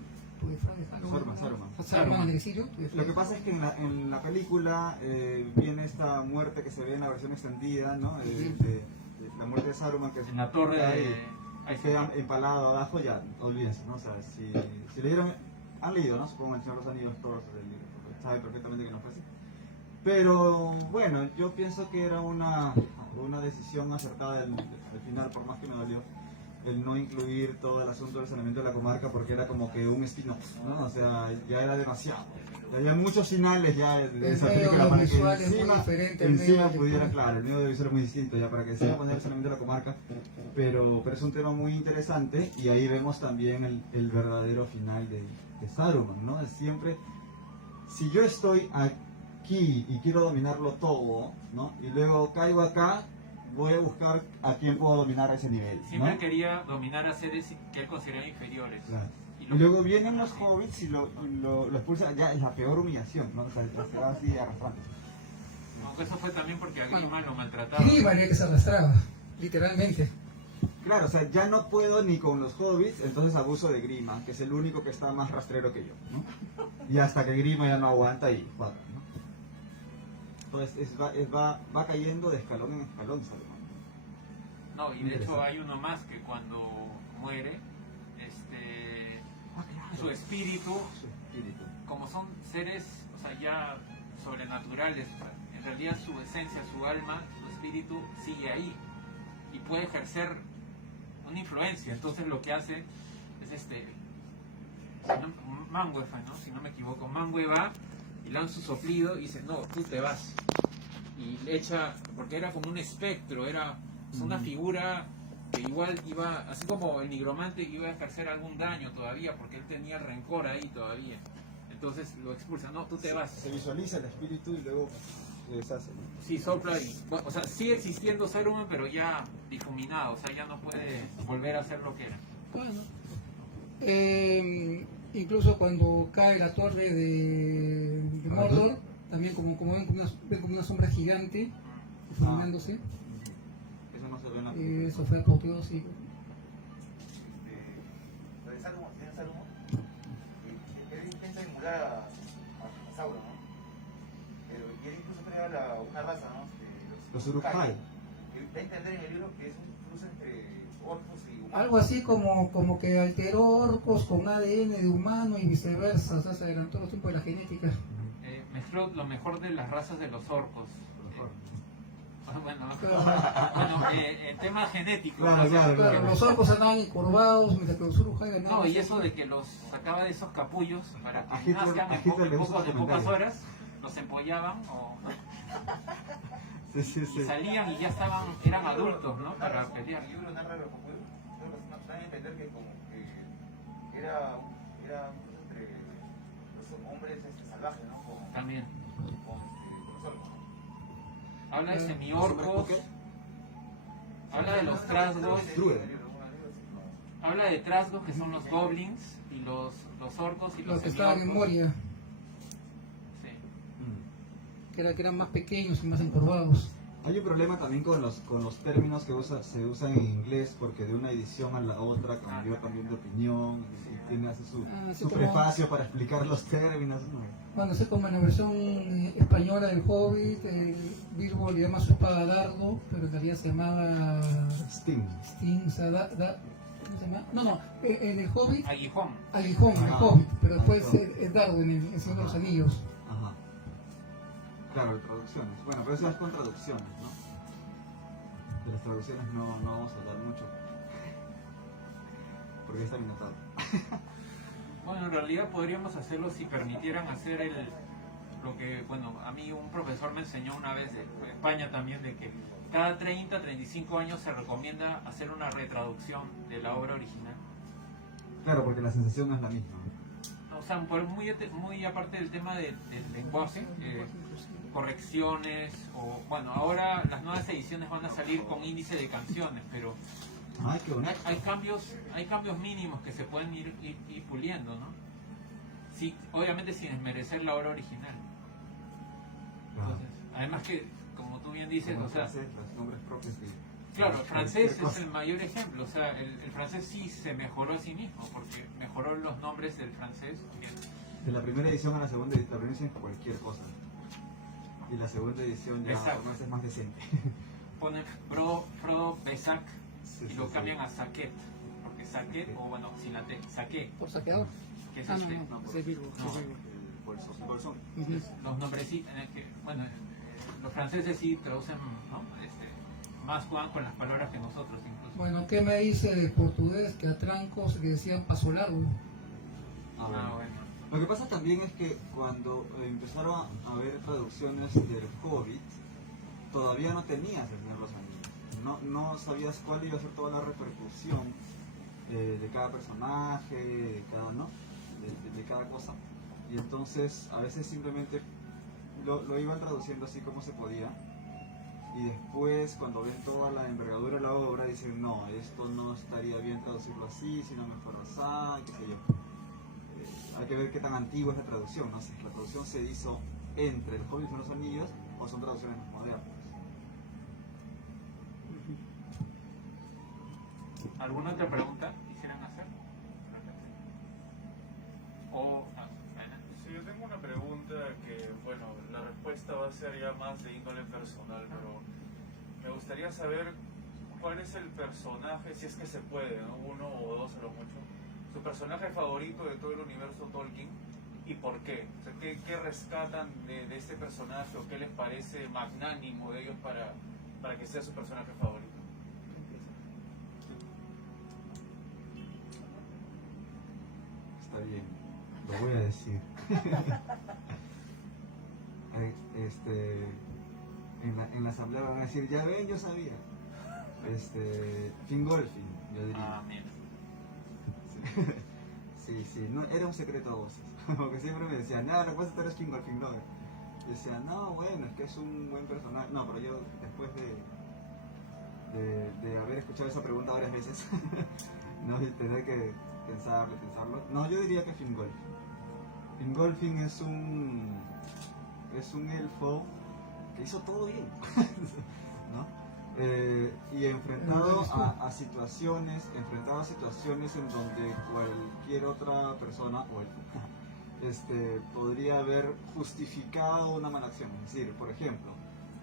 Saruman. en el exilio. Lo que pasa es que en la película viene esta muerte que se ve en la versión extendida, ¿no? De la muerte de Saruman, que es En la torre de... que queda empalado abajo, ya, olvídense, ¿no? O sea, si leyeron, han leído, ¿no? Supongo el Señor de los Anillos, todos el libro, porque saben perfectamente que no fue así. Pero bueno, yo pienso que era una decisión acertada al final, por más que me dolió el no incluir todo el asunto del saneamiento de la comarca, porque era como que un spin-off, ¿no? O sea, ya era demasiado. Había muchos finales ya de El esa medio película para que audiovisual es muy diferente al medio encima pudiera, audiovisual. claro, el medio audiovisual es muy distinto ya para que se poner el saneamiento de la comarca, pero es un tema muy interesante y ahí vemos también el verdadero final de Saruman, ¿no? Siempre, si yo estoy aquí y quiero dominarlo todo, ¿no? Y luego caigo acá, voy a buscar a quién puedo dominar a ese nivel, Siempre ¿no? quería dominar a seres que él consideraba inferiores. Claro. Y Y lo- luego vienen los hobbits y lo expulsan, ya es la peor humillación, ¿no? O sea, se va así arrastrando. Aunque eso fue también porque a Bueno, Grima lo maltrataba. Grima era el que se arrastraba, literalmente. Claro, o sea, ya no puedo ni con los hobbits, entonces abuso de Grima, que es el único que está más rastrero que yo, ¿no? Y hasta que Grima ya no aguanta y joder, ¿no? Entonces va cayendo de escalón en escalón, Salomón. No, y de hecho hay uno más que cuando muere, su espíritu, como son seres, o sea, ya sobrenaturales, o sea, en realidad su esencia, su alma, su espíritu sigue ahí y puede ejercer una influencia. Entonces lo que hace es Mangue, ¿no? Si no me equivoco, Mangue va y lanza su soplido y dice, no, tú te vas. Y le echa, porque era como un espectro, era una figura que igual iba, así como el nigromante iba a ejercer algún daño todavía, porque él tenía rencor ahí todavía. Entonces lo expulsa, no, tú te vas. Se visualiza el espíritu y luego se deshace, ¿no? Sí, sopla y, bueno, o sea, sigue existiendo Saruman, pero ya difuminado, o sea, ya no puede volver a ser lo que era. Bueno, incluso cuando cae la torre de Mordor, también como ven como una sombra gigante difuminándose. Eso no se ve en la Eso fue apoteósico. Lo de Salomón, ¿tiene Salomón? Él intenta emular a Sauron, ¿no? Pero y él incluso crea una raza, ¿no? Los Uruk-hai. Que da a entender en el libro que es un cruce entre orcos y humanos. Algo así como que alteró orcos con ADN de humano y viceversa, o sea, se adelantó los tiempos de la genética. Mezcló lo mejor de las razas de los orcos. Bueno, en temas genéticos. Claro, los orcos andaban encorvados, mientras que los Uruk-hai andaban... No, y eso de que los sacaba de esos capullos para A que Hitler- nazcan a en Hitler le gusta pocas documentar. horas, los empollaban Sí. y salían y ya eran adultos, ¿no? Para pelear. El libro narra los capullos, nos dan a entender que como que era un cruce entre los hombres salvajes, ¿no? También. Con los orcos, ¿no? Habla de semiorcos, habla de los trasgos, habla de trasgos que son los goblins y los orcos y Los los que estaban en semiorcos. Moria, Sí. que eran más pequeños y más encorvados. Hay un problema también con los términos que se usan en inglés, porque de una edición a la otra cambió también de opinión y hace Sí, su como- prefacio para explicar los términos, ¿no? Bueno, sé como en la versión española del Hobbit, Bilbo le llama su espada dardo, pero en realidad se llamaba Sting. Sting, o sea, ¿cómo se llama? No, en el Hobbit, Aguijón. aguijón en el Ajá. Hobbit, pero después Ajá. es dardo en el Señor de los Anillos. Ajá. Claro, traducciones. Bueno, pero eso es con traducciones, ¿no? De las traducciones no vamos a hablar mucho. Porque está bien notado. Bueno, en realidad podríamos hacerlo si permitieran hacer lo que, bueno, a mí un profesor me enseñó una vez en España también, de que cada 30, 35 años se recomienda hacer una retraducción de la obra original. Claro, porque la sensación no es la misma. O sea, muy aparte del tema del lenguaje, correcciones, o bueno, ahora las nuevas ediciones van a salir con índice de canciones, pero Ay, qué bonito. hay cambios mínimos que se pueden ir puliendo, ¿no? Sí, obviamente sin desmerecer la obra original. Claro. Entonces, además que, como tú bien dices, Como o sea, francés, los nombres propios. Y- claro, el francés cualquier es cosa. el mayor ejemplo, o sea, el francés sí se mejoró a sí mismo, porque mejoró los nombres del francés. De la primera edición a la segunda edición, la primera edición es cualquier cosa. Y la segunda edición ya Exacto. es más decente. Ponen Frodo Besac Sí, y sí, lo sí. cambian a Saquet, porque Saquet, o bueno, sin la T, Saquet, ¿Por saqueador? que es Ah, este, no, ese es Bilbo. No. ese es Bilbo. El bolsón. Ujú. los nombrecitos, bueno, los franceses sí traducen, ¿no? Más juegan con las palabras que nosotros incluso. Bueno, ¿qué me dice de portugués que a trancos le decían paso largo? Ah, bueno. Lo que pasa también es que cuando empezaron a haber traducciones del Hobbit, todavía no tenías el Señor de los Anillos. No sabías cuál iba a ser toda la repercusión de cada personaje, de cada, ¿no? de cada cosa. Y entonces a veces simplemente lo iban traduciendo así como se podía. Y después, cuando ven toda la envergadura de la obra, dicen, no, esto no estaría bien traducirlo así, sino mejor así, qué sé yo. Hay que ver qué tan antigua es la traducción, ¿no? Si la traducción se hizo entre el Hobbit y los Anillos, o son traducciones más modernas. ¿Alguna otra pregunta quisieran hacer? O, Sí, yo tengo una pregunta que bueno, la respuesta va a ser ya más de índole personal, pero me gustaría saber cuál es el personaje, si es que se puede, ¿no? Uno o dos a lo mucho, su personaje favorito de todo el universo Tolkien y por qué. O sea, ¿qué rescatan de este personaje o qué les parece magnánimo de ellos para que sea su personaje favorito? Está bien, lo voy a decir. En la asamblea van a decir, ya ven, yo sabía. Fingolfin, yo diría. Ah, mira. Sí, no, era un secreto a voces. Porque siempre me decían, no, lo que pasa es que tú eres Fingolfin, no. Y decía, no, bueno, es que es un buen personaje. No, pero yo, después de haber escuchado esa pregunta varias veces, no, y tener que pensarlo. No, yo diría que Fingolfin. Fingolfin es un elfo que hizo todo bien, ¿no? Y enfrentado a situaciones en donde cualquier otra persona o podría haber justificado una mala acción. Es decir, por ejemplo,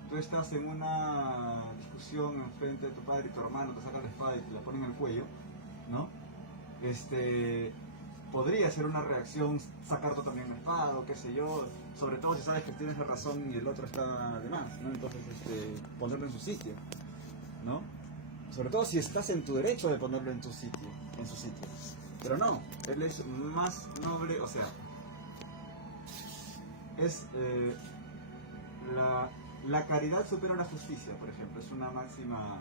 tú estás en una discusión enfrente de tu padre y tu hermano te saca la espada y te la pone en el cuello, ¿no? Podría ser una reacción sacar tú también la espada o qué sé yo, sobre todo si sabes que tienes la razón y el otro está de más, ¿no? Entonces ponerlo en su sitio, ¿no? Sobre todo si estás en tu derecho de ponerlo en su sitio. Pero no, él es más noble, o sea, es la caridad supera la justicia, por ejemplo, es una máxima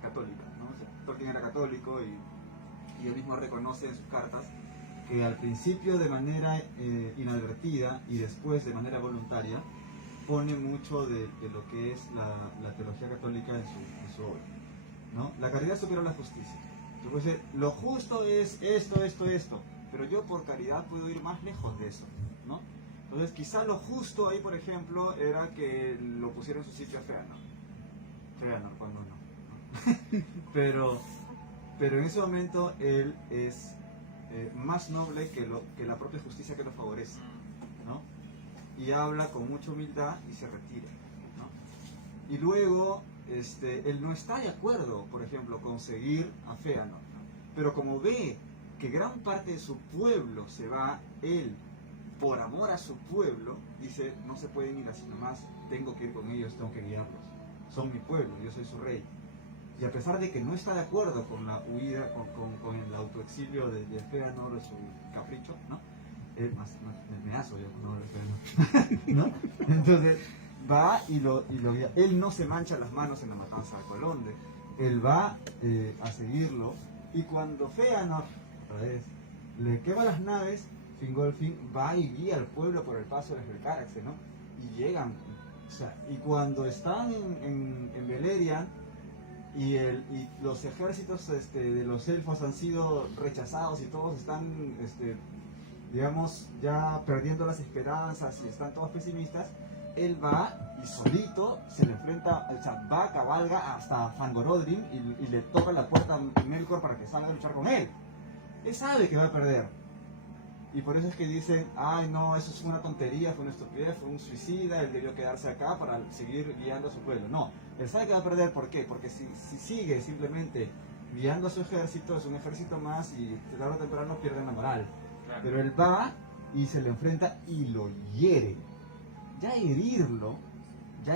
católica, ¿no? O sea, Tolkien era católico y él mismo reconoce en sus cartas que al principio de manera inadvertida y después de manera voluntaria pone mucho de lo que es la teología católica en su obra, ¿no? La caridad supera la justicia. Entonces, lo justo es esto, pero yo por caridad puedo ir más lejos de eso, ¿no? Entonces quizá lo justo ahí, por ejemplo, era que lo pusiera en su sitio a Feanor cuando no. Pero en ese momento él es más noble que la propia justicia que lo favorece, ¿no? Y habla con mucha humildad y se retira, ¿no? Y luego él no está de acuerdo, por ejemplo, con seguir a Feanor, pero como ve que gran parte de su pueblo se va, él, por amor a su pueblo, dice, no se pueden ir así nomás, tengo que ir con ellos, tengo que guiarlos. Son mi pueblo, yo soy su rey. Y a pesar de que no está de acuerdo con la huida, con el autoexilio de Feanor, su capricho, ¿no? Él me aso yo cuando hablo de Feanor, ¿no? Entonces va y lo guía. Él no se mancha las manos en la matanza de Colonde, él va a seguirlo, y cuando Feanor, otra vez, le quema las naves, Fingolfin va y guía al pueblo por el paso de Helcaraxe, ¿no? Y llegan, o sea, y cuando están en Beleriand y los ejércitos de los elfos han sido rechazados y todos están, digamos, ya perdiendo las esperanzas y están todos pesimistas, él va y solito se le enfrenta, o sea, va, cabalga hasta Fangorodrim y le toca la puerta a Melkor para que salga a luchar con él. Él sabe que va a perder. Y por eso es que dicen, ay no, eso es una tontería, fue una estupidez, fue un suicida, él debió quedarse acá para seguir guiando a su pueblo. No, él sabe que va a perder, ¿por qué? Porque si sigue simplemente guiando a su ejército, es un ejército más y tarde o temprano pierden la moral. Claro. Pero él va y se le enfrenta y lo hiere. Ya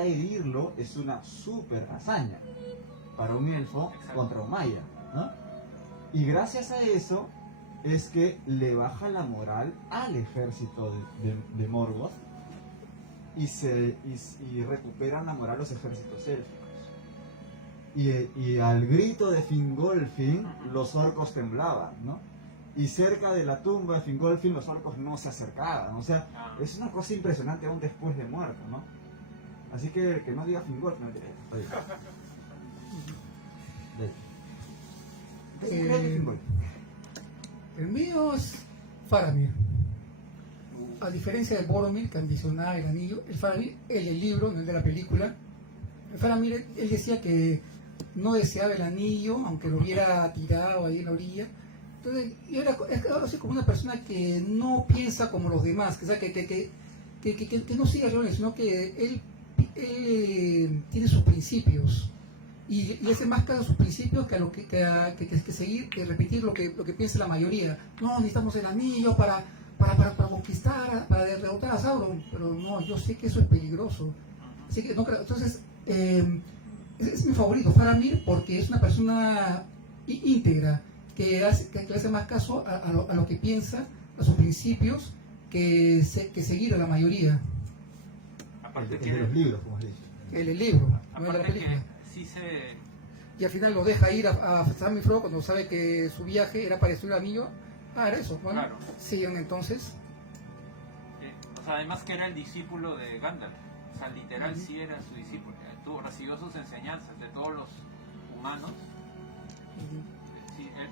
herirlo es una super hazaña para un elfo contra un maya, ¿no? Y gracias a eso es que le baja la moral al ejército de Morgoth y recuperan la moral los ejércitos élficos. Y al grito de Fingolfin, los orcos temblaban, ¿no? Y cerca de la tumba de Fingolfin, los orcos no se acercaban. O sea, es una cosa impresionante aún después de muerto, ¿no? Así que no diga Fingolfin, no diga. El mío es Faramir. A diferencia de Boromir, que ambicionaba el anillo, el Faramir, el del libro, no el de la película, el Faramir, él decía que no deseaba el anillo, aunque lo hubiera tirado ahí en la orilla. Entonces, es algo así como una persona que no piensa como los demás, que que no siga reuniones, sino que él tiene sus principios y le hace más caso a sus principios que a lo que seguir y repetir lo que piensa la mayoría. No, necesitamos el anillo para conquistar, para derrotar a Sauron, pero no, yo sé que eso es peligroso. Así que no creo. Entonces, es mi favorito, Faramir, porque es una persona íntegra, que le hace más caso a lo que piensa, a sus principios, que seguir a la mayoría. Aparte El que de los libros, como has dicho. El libro, no de la aparte película. que sí se... Y al final lo deja ir a Sam y Frodo cuando sabe que su viaje era para destruir el anillo. Ah, era eso. Bueno, Claro. siguen entonces. o sea, además que era el discípulo de Gandalf. O sea, literal sí era su discípulo. Recibió sus enseñanzas de todos los humanos. Sí, él...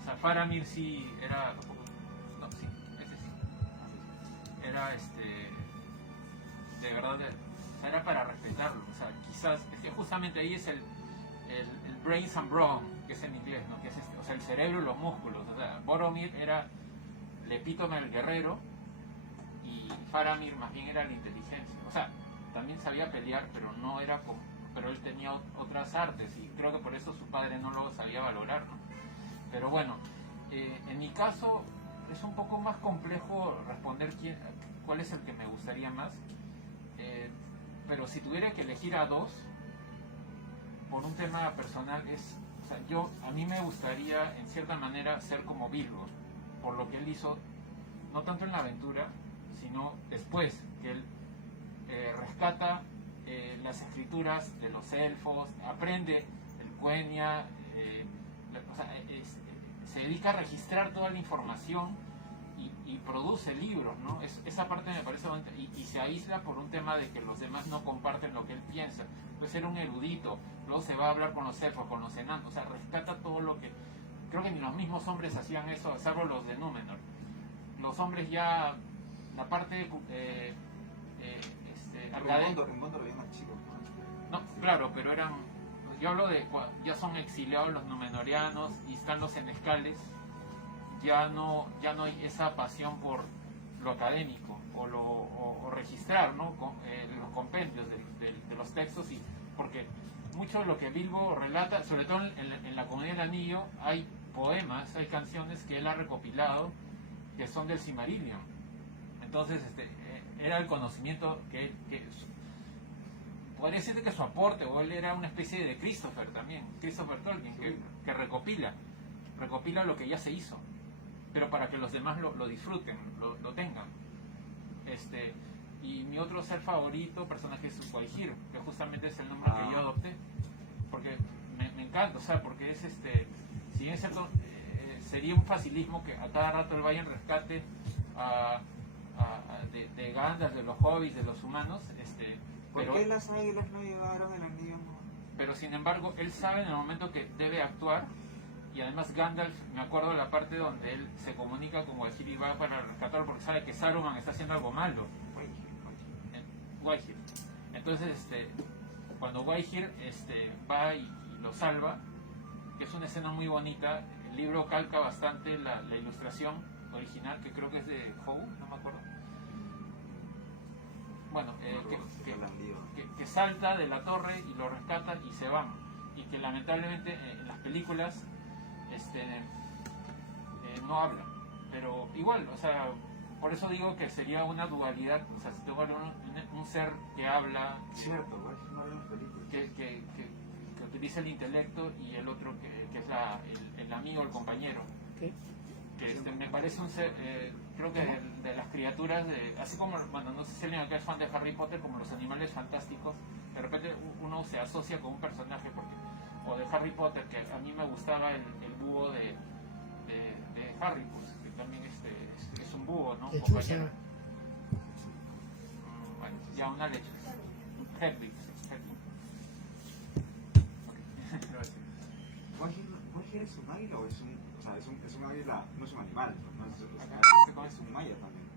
o sea, Faramir sí era... No, sí, sí. Era de verdad, o sea, era para respetarlo. O sea, quizás, es que justamente ahí es el brains and brawn, que es en inglés, ¿no? Que es o sea, el cerebro y los músculos. O sea, Boromir era el epítome del guerrero y Faramir más bien era la inteligencia. O sea, también sabía pelear, pero no era como... Pero él tenía otras artes y creo que por eso su padre no lo sabía valorar, ¿no? Pero bueno, en mi caso es un poco más complejo responder cuál es el que me gustaría más. Pero si tuviera que elegir a dos, por un tema personal, o sea, a mí me gustaría en cierta manera ser como Bilbo, por lo que él hizo, no tanto en la aventura, sino después, que él rescata las escrituras de los elfos, aprende el Quenya, o sea, se dedica a registrar toda la información y produce libros, ¿no? Esa parte me parece bonita, y se aísla por un tema de que los demás no comparten lo que él piensa. Puede ser un erudito, luego se va a hablar con los elfos, con los enanos, o sea, rescata todo lo que... Creo que ni los mismos hombres hacían eso, salvo los de Númenor. Los hombres ya, la parte... En Gondor había más chicos, ¿no? No, claro, pero eran... Yo hablo de... Ya son exiliados los Númenorianos y están los senescales. Ya no hay esa pasión por lo académico o registrar, ¿no? Los compendios de los textos, y porque mucho de lo que Bilbo relata, sobre todo en la Comunidad del Anillo, hay poemas, hay canciones que él ha recopilado que son del Silmarillion. Entonces era el conocimiento que podría decirte que su aporte, o él era una especie de Christopher también, Christopher Tolkien, que recopila lo que ya se hizo, pero para que los demás lo disfruten, lo tengan. Y mi otro ser favorito, personaje, es Guayhir, que justamente es el nombre que yo adopté, porque me encanta, o sea, porque es si bien es cierto, sería un facilismo que a cada rato él vaya en rescate de Gandalf, de los hobbits, de los humanos, ¿Por qué las águilas no llevaron el anillo? pero sin embargo él sabe en el momento que debe actuar. Y además Gandalf, me acuerdo de la parte donde él se comunica con Guayhir y va para rescatarlo porque sabe que Saruman está haciendo algo malo. Guayhir. Entonces, cuando Guayhir va y lo salva, que es una escena muy bonita, el libro calca bastante la ilustración original, que creo que es de Howe, no me acuerdo. Bueno, que salta de la torre y lo rescatan y se van. Y que lamentablemente en las películas no habla, pero igual, o sea, por eso digo que sería una dualidad, o sea, si tengo un ser que habla, Cierto, no había películas. que utiliza el intelecto, y el otro que es el amigo, el compañero, que me parece un ser, creo que de las criaturas, así como, bueno, no sé si alguien acá es fan de Harry Potter, como los animales fantásticos, de repente uno se asocia con un personaje, o de Harry Potter, que a mí me gustaba el búho de Harry, pues, que también es un búho, ¿no? Compañero. Bueno, ya una leche. Hedwig. Gracias. ¿Guayhir es un águila o es un águila? No es un animal, ¿no? Es un maya también.